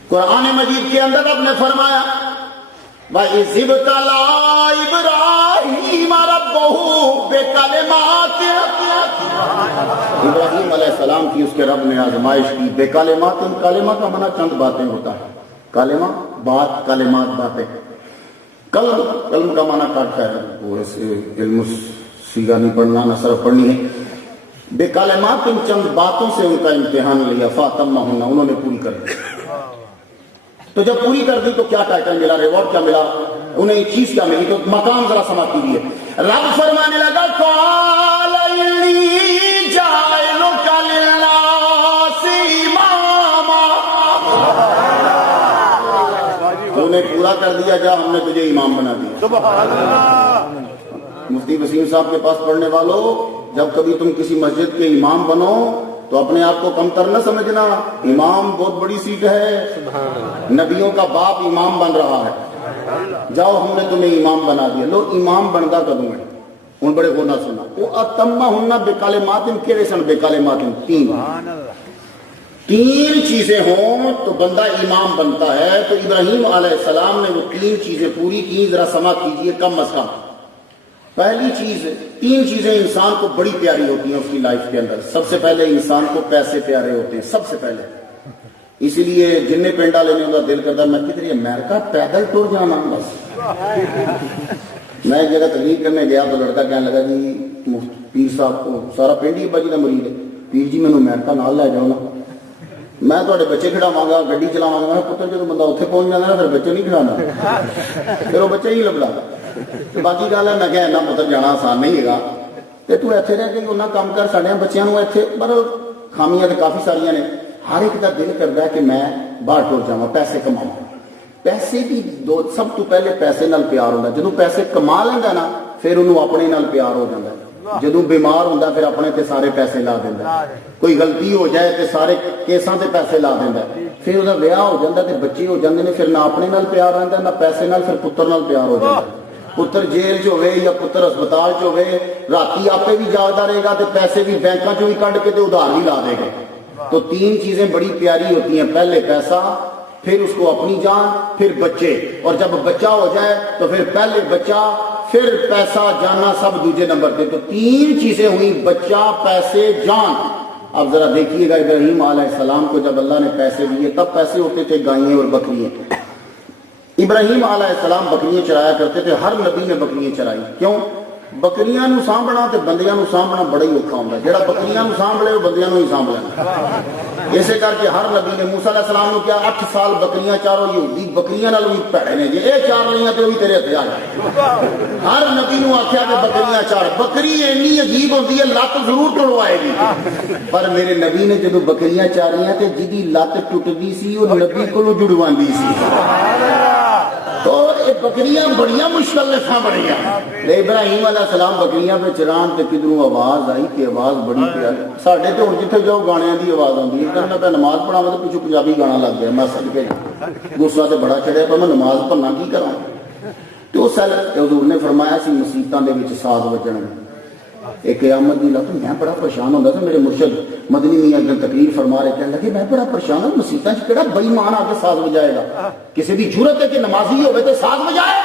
قرآن مجید کے اندر رب نے فرمایا وَإِذِ ابْتَلَىٰ إِبْرَاهِيمَ رَبُّهُ بِكَلِمَاتٍ. ابراہیم علیہ السلام کی اس کے رب نے آزمائش کی بے کلمات. کلمہ کا معنی چند باتیں ہوتا ہے. کلمہ بات، کلمات باتیں. قلم کا معنی کاٹتا ہے، وہ ایسے علم سیگا نہیں پڑھنا نہ صرف پڑھنی ہے. بے کلمات ان چند باتوں سے ان کا امتحان لیا، فاتمہن، انہوں نے پوری کر دی. تو جب پوری کر دی تو کیا ٹائٹل ملا، ریوارڈ کیا ملا انہیں، چیز کیا ملی؟ تو مقام ذرا سماعت کیجیے. رب فرمانے لگا قال انی جاعلک للناس اماما. تو انہیں پورا کر دیا، جا ہم نے تجھے امام بنا دیا. سبحان اللہ. مفتی وسیم صاحب کے پاس پڑھنے والوں، جب کبھی تم کسی مسجد کے امام بنو تو اپنے آپ کو کم تر نہ سمجھنا. امام بہت بڑی سیٹ ہے، نبیوں کا باپ امام بن رہا ہے. جاؤ ہم نے تمہیں امام بنا دیا. لو امام بنتا کدوں ہے؟ ان بڑے ہونا سنا وہ اتمہن بکلمات. کیڑے سن بکلمات؟ تین چیزیں ہوں تو بندہ امام بنتا ہے. تو ابراہیم علیہ السلام نے وہ تین چیزیں پوری کی. ذرا سماعت کیجیے کم از کم. پہلی چیز، تین چیزیں انسان کو بڑی پیاری ہوتی ہیں اس کی لائف کے اندر. سب سے پہلے انسان کو پیسے پیارے ہوتے ہیں، سب سے پہلے. اسی لیے جن پینڈا لینے کا دل کرتا میں کدھر امریکہ پیدل ٹور جانا. بس میں ایک جگہ تقریر کرنے گیا تو لڑکا کہنے لگا جی پیر صاحب کو سارا پنڈ ہی ابا جی کا مریض ہے، پیر جی مینوں امریکہ نال لے جاؤ نا، میں تھوڑے بچے کھڑاواں گا، گڈی چلاواں گا. پتر جب بندہ اتنے پہنچ جانا پھر بچے نہیں کھڑانا، پھر وہ بچے ہی لبدا. باقی گل ہے میں کہ اینا پتر جانا آسان نہیں ہے. تو اتنے رہ کے انہیں کام کر سڈے بچوں کو اتنے، پر خامیاں تو کافی ساریاں نے. ہر ایک کا دل کرتا ہے کہ میں باہر ٹور جاواں، پیسے کماواں. پیسے بھی دو، سب تو پہلے پیسے نال پیار ہوتا. جدوں پیسے کما لینا نا پھر انہوں اپنے نال پیار ہو جاتا. جدوں بیمار ہوتا پھر اپنے تے سارے پیسے لا دینا. کوئی غلطی ہو جائے تو سارے کیساں تے پیسے لا دینا. پھر وہ ویاہ ہو جاتا تے بچے ہو جاتے ہیں، پھر نہ اپنے نال پیار رہتا نہ پیسے نال، پھر پتر نال پیار ہو جاتا. پتر جیل چ ہوئے یا پتر ہسپتال چ ہوئے، راتی آپ بھی جاگتا رہے گا تو پیسے بھی بینکاں چوں ہی کڈ کے تے ادھار بھی لا دے گا. تو تین چیزیں بڑی پیاری ہوتی ہیں، پہلے پیسہ، پھر اس کو اپنی جان، پھر بچے. اور جب بچہ ہو جائے تو پھر پہلے بچہ، پھر پیسہ، جانا سب دوسرے نمبر پہ. تو تین چیزیں ہوئی، بچہ، پیسے، جان. اب ذرا دیکھیے گا ابراہیم علیہ السلام کو جب اللہ نے پیسے دیے تب پیسے ہوتے تھے گائیں اور بکریاں. ابراہیم علیہ السلام بکریاں چرایا کرتے تھے. ہر نبی نے بکریاں چرائی. کیوں؟ بکریاں نو سانبھنا تے بندیاں نو سانبھنا بڑا ہی اوکھا ہوندا ہے. جڑا بکریاں نو سانبھ لے وہ بندیاں نو ہی سانبھ لینا. اسے کر کے ہر نبی نے، موسیٰ علیہ السلام نے کیا 8 سال بکریاں چارو. یہودی بکریاں نال بھی پیڑے نے، جی اے چار لیاں تے وہی تیرے ہتھے آ جائے. ہر نبی نو آکھیا کہ بکریاں چار. بکری اینی عجیب ہوندی ہے لت ضرور توڑوائے گی، پر میرے نبی نے جدوں بکریاں چاریاں تے جدی لت ٹٹدی سی وہ نبی کولوں جڑواندی سی. تو یہ بکریاں بڑیاں مشکل لکھاں بڑیاں. ابراہیم علیہ السلام بکریاں پہ چران تے کدھروں آواز آئی کہ آواز بڑی پیاری. ساڈے تے ہن جتھے جاؤ گانیاں دی آواز آندی ہے. میں پہ نماز پڑھاواں تے پیچھے پنجابی گانا لگ گیا. میں صدقے غصہ تے بڑا چڑھیا پر میں نماز پڑھنا کی کراں. تو اس حضور نے فرمایا سی مسیتاں دے وچ ساز وجن. ایک قیامت دی رات میں بڑا پریشان ہوندا تھا. میرے مرشد مدنی میاں اگر تقریر فرما رہے کہنے لگے میں بڑا پریشان ہوں مسیتاں وچ کیڑا بے ایمان آ کے ساز بجائے گا. کسی دی جرت ہے کہ نمازی ہوے تے ساز بجائے.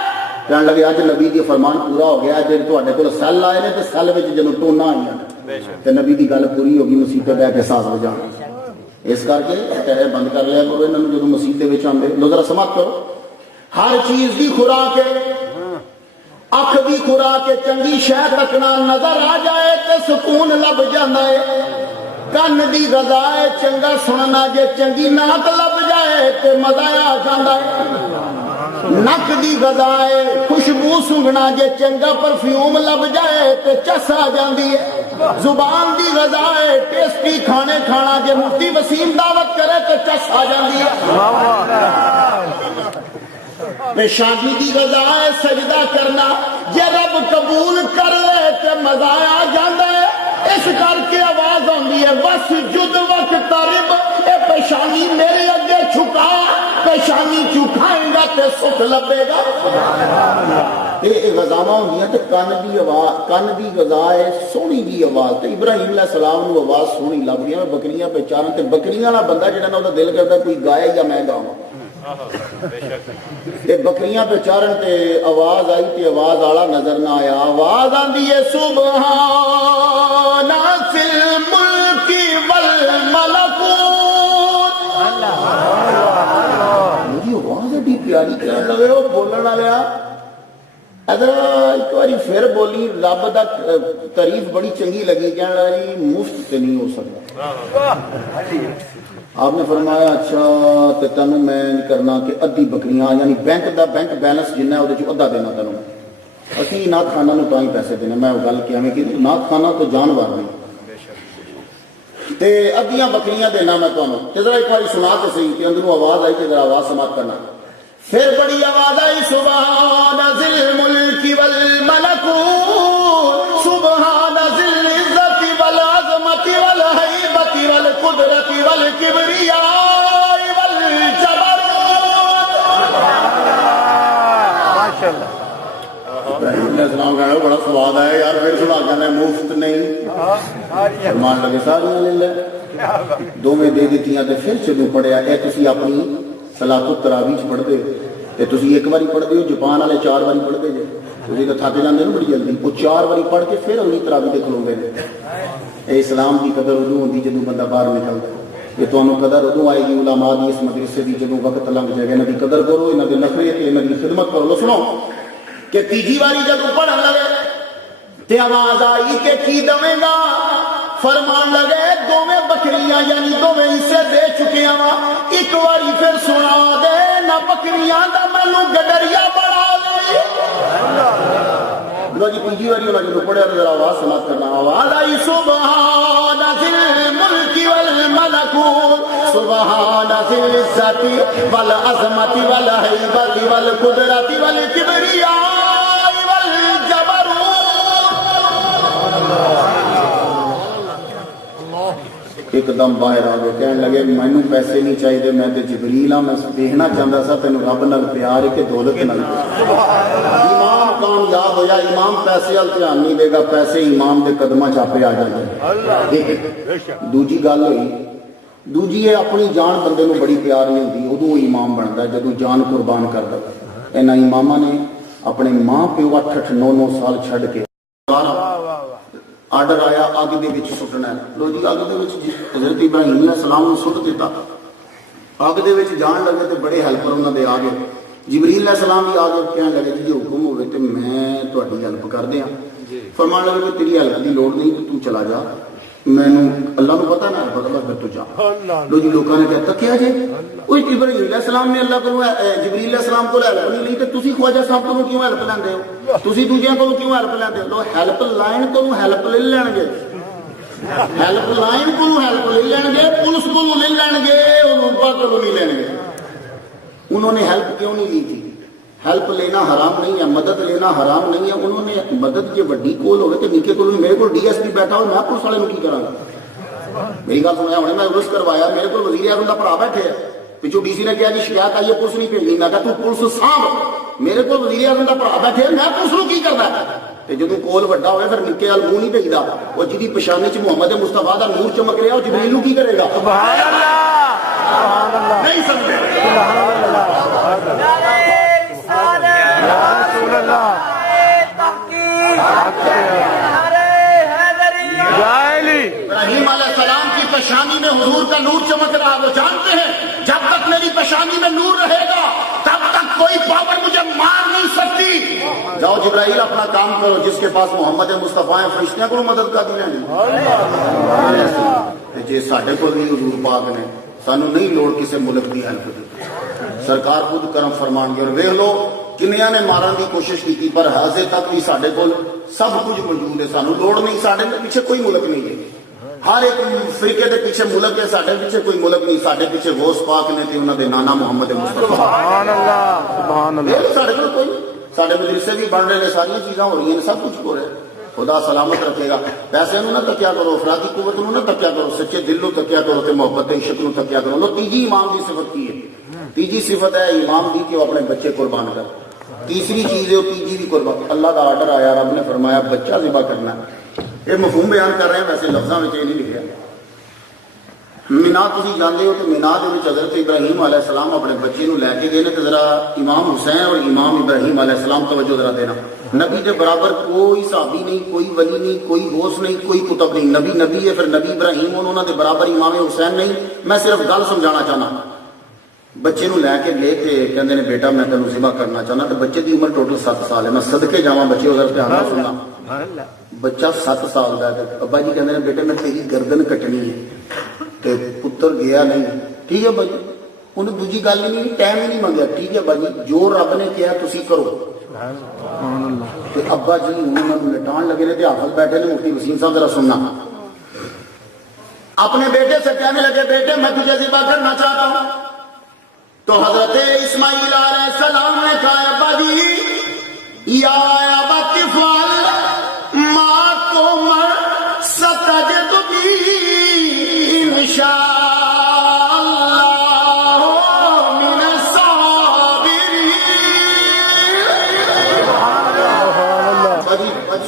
کہنے لگے اج نبی دی فرمان پورا ہو گیا. جے تواڈے کول سیل آئے نے تے سیل وچ جدوں ٹونا آئیاں تے نبی دی گل پوری ہو گئی مسیتے بیٹھ کے ساز بجانا. اس کر کے کہے بند کر لیا کرو انہاں نوں جدوں مسیتے وچ آندے. لو ذرا سماعت کرو. ہر چیز دی خوراک ہے. اکھ دی خوراک چنگی شے تکنا نظر آ جائے تے سکون لب جاندا ہے. کن دی غذا ہے چنگا سننا جے چنگی نعت لب جائے تے مزہ آ جاندا ہے. نک دی غذا ہے خوشبو سونگنا جے چنگا پرفیوم لب جائے تے چس آ جاندی ہے. زبان دی غذا ہے ٹیسٹی کھانے کھانا جے مفتی وسیم دعوت کرے تے چس آ جاندی ہے. پیشانی دی غذا ہے سجدہ کرنا جے رب قبول کر لے تے مزہ آ جاندا ہے. اس کر کے آواز آندی ہے بس جد وقت طارب اے پیشانی میرے اگے چھکا. پیشانی چکھائیں گا تے سکھ لبے گا. یہ غذاواں ہوندیاں تے کن دی غذا ہے سونی جی آواز. تے ابراہیم علیہ السلام نو آواز سونی لب گئی. بکریاں پہ چارن تے بکریاں والا بندہ جڑا نا او دا دل کردا کوئی گائے یا میں گاواں. بکریاں پہ چارن تے آواز آئی تے آواز آڑا نظر نہ آیا. آواز آندی ہے سبحان ذی الملک والملکوت. میری آواز ایڈی پیاری کہنے لگے وہ بولن والا. ادھر ایک باری پھر بولی رب دا تعریف بڑی چنگی لگی. کہنے لگا جی مفت تے نہیں ہو سکتا. آپ نے فرمایا اچھا تو تینوں میں کرنا کہ ادھی بکریاں یعنی بینک دا بینک بیلنس جنہ ہے وہ ادھا دینا تینوں. اسی نعت خانہ نو تاں ہی پیسے دینے. میں گل کیا میں کہ نعت خانہ تو جانور نہیں تے ادھیاں بکریاں دینا میں تانوں. تے ذرا ایک بار سنا تے صحیح کہ اندروں آواز آئی تے ذرا آواز سماعت کرنا. پھر بڑی آواز آئی سبحان ذی الملک والملکوت سبحان ذی العزت والعظمت والہیبت والقدرت والکبریاء والجبروت. ماشاءاللہ. ابراہیم علیہ السلام کہنے بڑا سواد آیا یار. پھر سنا کہنے مفت نہیں. فرمان لگے ساریاں لے لے. دو میں دے دیتیاں تے پھر چلو پڑھیا. اے تسی اپنی صلاۃ التراویح پڑھ دے تے تسی ایک باری پڑھ دے ہو. جاپان والے 4 باری پڑھ دے جے. تسی تو تھک جاندے نا بڑی جلدی. وہ 4 باری پڑھ کے پھر اگلی تراویح تے کھلوندے نے. اے اسلام کی قدر ادو ہوندی جدوں بندہ باہر نکلدا. یہ تانوں قدر ادو آئے گی علماء دی اس مدرسے دی جدوں وقت لنگ جائے گا. انہاں دی قدر کرو, انہاں دے نخرے تے انہاں دی خدمت کرو. لو سنو کہ تیجی باری جدوں پڑھن لگے تے آواز آئی کہ کی دمیں گا. فرمان لگے دوویں بکریاں یعنی دوویں حصے دے چکے ہاں. ایک باری پھر سنا دے نہ بکریاں دا مینوں گڈریا بڑا لے. لو جی تیجی باری انہاں جدوں پڑھیا تے ذرا آواز سماعت کرنا. آواز آئی سبحان ذی الملک والملکوت سبحان ذی العزت والعظمت والہیبت والقدرت والکبریاء والجبروت. ایک دم باہر آ گئے. کہنے لگے مینوں پیسے نہیں چاہیے. میں تے جبریل ہاں. میں دیکھنا چاہتا سا تینوں رب نال پیار ہے کہ دولت نال. امام کامیاب ہویا. امام پیسے وال دھیان نہیں دے گا. پیسے امام دے قدماں چاپے آ جاندے. دوجی گل ہوئی. دوجی ہے اپنی جان بندے نوں بڑی پیاری ہوندی. ادوں امام بندا ہے جدوں جان قربان کردا. انہاں اماماں نے اپنے ماں پیو 8-8 9 سال چھڈ کے آرڈر آیا اگ دے وچ سٹنا ہے. لو جی اگ دے وچ حضرت ابراہیم علیہ السلام نے سٹ دیتا. اگ دے وچ جان لگے تے بڑے ہیلپر انہاں دے آ گئے. جبریل علیہ السلام بھی آ گئے. کہنے لگے جی حکم ہوئے تے میں تہاڈی ہیلپ کر دیاں. فرمان لگے کہ تیری ہیلپ دی لوڑ نہیں تو چلا جا. مینوں اللہ کو پتہ نہ پتہ بس پھر تو جا. لو جی لوکاں نے کہتا کیا جے وہ ابراہیم علیہ السلام نے اللہ کو جبریل علیہ السلام کو ہیلپ نہیں لی تے تسی خواجہ صاحب کو کیوں ہیلپ لیندے ہو. تسی دوجیاں کو کیوں ہیلپ لیندے ہو. لو ہیلپ لائن کو ہیلپ لے لین گے. ہیلپ لائن کو ہیلپ لے لین گے. پولیس کو لے لین گے. انہوں کو نہیں لین گے. انہوں نے ہیلپ کیوں نہیں لی تھی. ہیلپ لینا حرام نہیں ہے، مدد لینا حرام نہیں ہے. انہوں نے مدد جو وڈی کول ہوگی تو نکے کول میرے کو ڈی ایس پی بیٹھا ہو، میں پولیس والے کی کرا. میری گل سنیا ہونے، میں عرس کروایا، میرے کو وزیر اعظم کا بھرا بیٹھے ہے، پچھو ڈی سی نے کہا جی شکایت آئی ہے پولیس نہیں بھیجنی. میں کہا تو پولیس سانب، میرے کو وزیر اعظم کا بھرا بیٹھے، میں پولیس نو کی کرنا ہے. جب کول وڈا ہوئے پھر نکے وال منہ نہیں بھیجتا. وہ جی پچھانے چ محمد مصطفیٰ کا نور چمک رہا، وہ جبریل کی کرے گا؟ نہیں سمجھے. ابراہیم علیہ السلام کی پیشانی میں حضور کا نور چمک رہا. وہ جانتے ہیں جب تک میری پیشانی میں نور رہے گا تب تک کوئی پاور مجھے مار نہیں سکتی. جاؤ جبرائیل اپنا کام کرو، جس کے پاس محمد مصطفیٰ ہیں فرشتیاں کو مدد کر دیا جی. ساڈے کو بھی حضور پاک نے سانو نہیں لوڑ کسی ملک کی ہیلپ دی، سرکار خود کرم فرمان گی. اور ویکھ لو کنیا نے مارن کی کوشش کی پر حاضر تک بھی ساڈے کول سب کچھ موجود ہے، سانو لوڑ نہیں. ساڈے پیچھے کوئی ملک نہیں ہے، ہر ایک فرقے کے پیچھے ملک ہے، ساڈے پیچھے کوئی ملک نہیں. ساڈے پیچھے غوث پاک نے تے انہاں دے نانا محمد مصطفیٰ. سبحان اللہ سبحان اللہ. ساڈے کول کوئی، ساڈے مدرسے بھی بن رہے ہیں، ساری چیزاں ہو رہی ہیں، سب کچھ ہو رہا ہے. خدا سلامت رکھے گا. پیسے نو نہ تکیا کرو، افرادی قوت نو نہ تکیا کرو، سچے دل نو تکیا کرو تے محبت عشق نو تکیا کرو. لو تیجی امام دی صفت کی ہے، تیجی صفت ہے امام دی کہ وہ اپنے بچے قربان کر. تیسری چیز ہے وہ تیجی بھی قربان. اللہ کا آرڈر آیا، رب نے فرمایا بچہ ذبح کرنا ہے. یہ مفہوم بیان کر رہے ہیں، ویسے لفظاں میں یہ نہیں لکھا. مینا تسی جانتے ہو تو مینا دے وچ حضرت ابراہیم علیہ السلام اپنے بچے نو لے کے گئے نے. تے ذرا امام حسین اور امام ابراہیم علیہ السلام توجہ ذرا دینا. نبی کے برابر کوئی صحابی نہیں، کوئی ولی نہیں، کوئی غوث نہیں، کوئی کتب نہیں. نبی نبی ہے، پھر نبی ابراہیم انہوں نے برابر امام حسین نہیں. میں صرف گل سمجھانا چاہنا. بچے نو لے کے گئے تے کہندے نے بیٹا میں تینوں ذبح کرنا چاہنا. تے بچے دی عمر ٹوٹل 7 سال ہے. میں صدقے جاواں بچے ادھر دھیان نال سننا. بچہ 7 سال دا ہے. ابا جی کہندے نے بیٹے میں تیری گردن کٹنی ہے. تے پتر گیا نہیں. ٹھیک ہے بھائی، انہیں دوجی گل ہی نہیں، ٹائم ہی نہیں منگیا. ٹھیک ہے بھائی، جو رب نے کیا تسی کرو. تے ابا جی انہوں نے لٹان لگے نے تے حافظ بیٹھے نے. مفتی وسیم صاحب ذرا سننا. اپنے بیٹے سے کہنے لگے بیٹے میں تجھے ذبح کرنا چاہتا ہوں. تو حضرت اسماعیل علیہ السلام نے کہا ابا جی یا ابا تفعل ما تؤمر ستجدنی انشاء اللہ من الصابرین.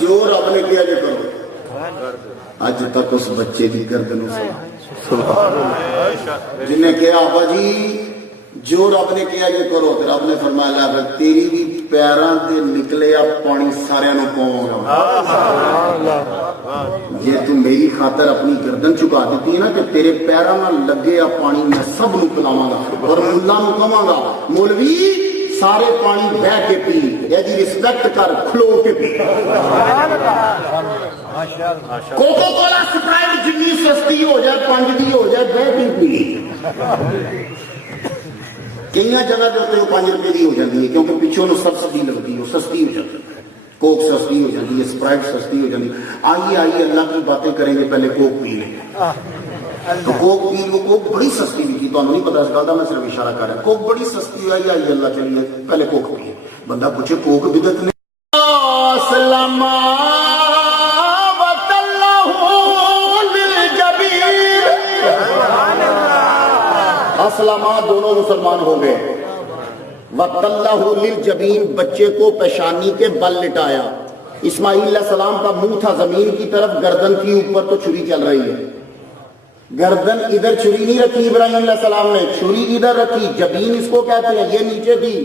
جو رب نے کیا جو کرو. اج تک اس بچے کی گردن جنہیں کہا ابا جی جو رب نے کیا یہ کرو. تو رب نے فرمایا اگر تیری بھی پیراں تے نکلے پانی سارے نو پاؤں گا. یہ تو میری خاطر اپنی گردن چکا دیتی ہے نا کہ تیرے پیراں نال لگے پانی میں سب نو پلاواں گا. اور ملا نو کہاں گا مولوی سارے پانی بہ کے پی، یہ جی رسپیکٹ کر کھلو کے پی. کوکو کولا سپرائٹ جنی سستی ہو جائے 5 دی ہو جائے بہ کے پی. کئی جگہ جو 5 روپے کی ہو جاتی ہے کیونکہ پیچھوں سبسڈی لگتی ہے، وہ سستی ہو جاتی ہے. کوک سستی ہو جاتی ہے، اسپرائٹ سستی ہو جاتی ہے. آئیے آئیے اللہ کی باتیں کریں گے، پہلے کوک پی لیں گے. تو کوک پی وہ کوک بڑی سستی بھی تھی، تو نہیں پتا اس گل کا، میں صرف اشارہ کر رہا. کوک بڑی سستی آئی، آئیے اللہ چلیے پہلے کوک پیے. بندہ پوچھے کوک بدعت نہیں. اسلما دونوں مسلمان ہو گئے. وَطَلَّهُ لِلْجَبِينِ بچے کو پیشانی کے بل لٹایا. اسماعیل علیہ السلام کا منہ تھا زمین کی طرف، گردن کی اوپر تو چھری چل رہی ہے. گردن ادھر چھری نہیں رکھی ابراہیم علیہ السلام نے، چھری ادھر رکھی. جبین اس کو کہتے ہیں. یہ نیچے تھی.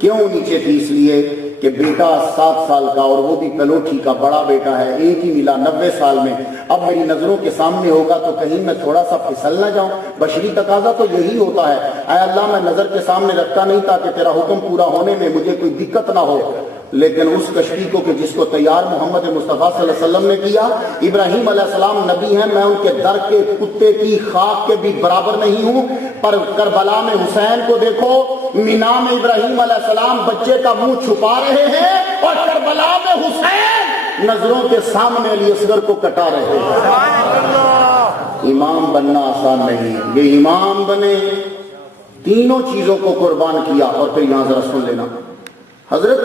کیوں نیچے تھی؟ اس لیے کہ بیٹا 7 سال کا اور وہ بھی پلوٹھی کا بڑا بیٹا ہے، ایک ہی ملا 90 سال میں. اب میری نظروں کے سامنے ہوگا تو کہیں میں تھوڑا سا پھسل نہ جاؤں. بشری تقاضا تو یہی ہوتا ہے، اے اللہ میں نظر کے سامنے رکھتا نہیں تاکہ تیرا حکم پورا ہونے میں مجھے کوئی دقت نہ ہو. لیکن اس کشتی کو کہ جس کو تیار محمد مصطفیٰ صلی اللہ علیہ وسلم نے کیا. ابراہیم علیہ السلام نبی ہیں، میں ان کے در کے کتے کی خاک کے بھی برابر نہیں ہوں. پر کربلا میں حسین کو دیکھو، مینا میں ابراہیم علیہ السلام بچے کا منہ چھپا رہے ہیں اور کربلا میں حسین نظروں کے سامنے علی اصغر کو کٹا رہے ہیں. امام بننا آسان نہیں. یہ امام بنے تینوں چیزوں کو قربان کیا. اور پھر یہاں ذرا سن لینا, حضرت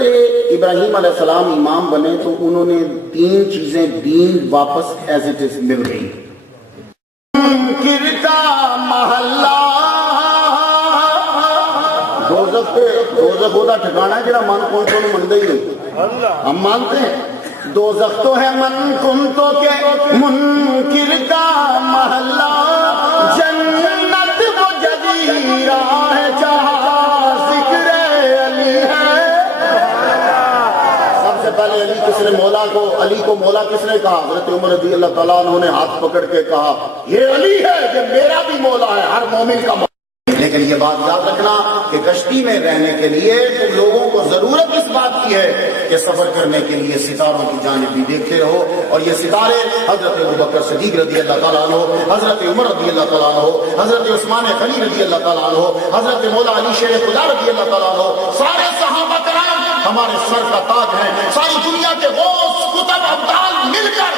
ابراہیم علیہ السلام امام بنے تو انہوں نے 3 چیزیں دین واپس ایز اٹ از مل گئی. کرتا محلہ دوزخ ہوتا ٹھکانا ہے جڑا من کون تو منگا ہی نہیں. ہم مانتے ہیں دوزخ تو ہے من کن تو کہ منکر کا محلہ, جنت وہ جزیرہ ہے جہاں ذکر علی ہے. سب سے پہلے علی کو مولا کس نے کہا؟ حضرت عمر رضی اللہ تعالیٰ عنہ نے ہاتھ پکڑ کے کہا یہ علی ہے, یہ میرا بھی مولا ہے, ہر مومن کا مولا. لیکن یہ بات یاد رکھنا کہ کشتی میں رہنے کے لیے تم لوگوں کو ضرورت اس بات کی ہے کہ سفر کرنے کے لیے ستاروں کی جانب بھی دیکھتے رہو. اور یہ ستارے حضرت ابوبکر صدیق رضی اللہ تعالیٰ عنہ, حضرت عمر رضی اللہ تعالیٰ عنہ, حضرت عثمان غنی رضی اللہ تعالیٰ عنہ, حضرت مولا علی شیر خدا رضی اللہ تعالیٰ عنہ, سارے صحابہ کرام ہمارے سر کا تاج ہیں. ساری دنیا کے غوث کتب ابدال مل کر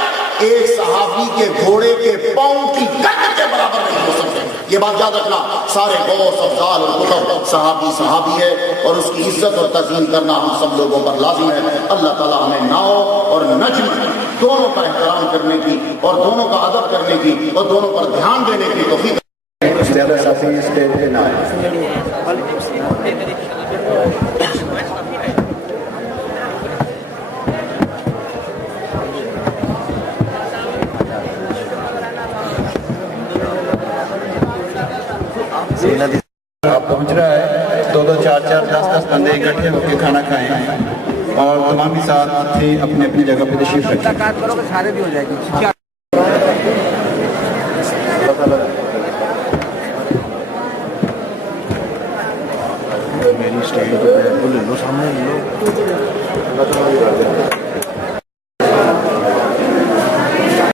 ایک صحابی کے گھوڑے کے پاؤں کی گرد کے برابر نہیں ہو سکتے. یہ بات یاد رکھنا, سارے غوث افضال اور کتب صحابی ہے, اور اس کی عزت اور تعظیم کرنا ہم سب لوگوں پر لازم ہے. اللہ تعالیٰ ہمیں ناؤ اور نجم دونوں پر احترام کرنے کی اور دونوں کا ادب کرنے کی اور دونوں پر دھیان دینے کی توفیق. آپ پہنچ رہا ہے, 2-2, 4-4, 10-10 بندے اکٹھے ہو کے کھانا کھائیں اور تمام ہی ساتھ تھے اپنی اپنی جگہ پہ تشریف رکھیں. کرو کہ سارے بھی ہو جائے گی. میری اسٹائل کو لے لو, سامنے لے لو.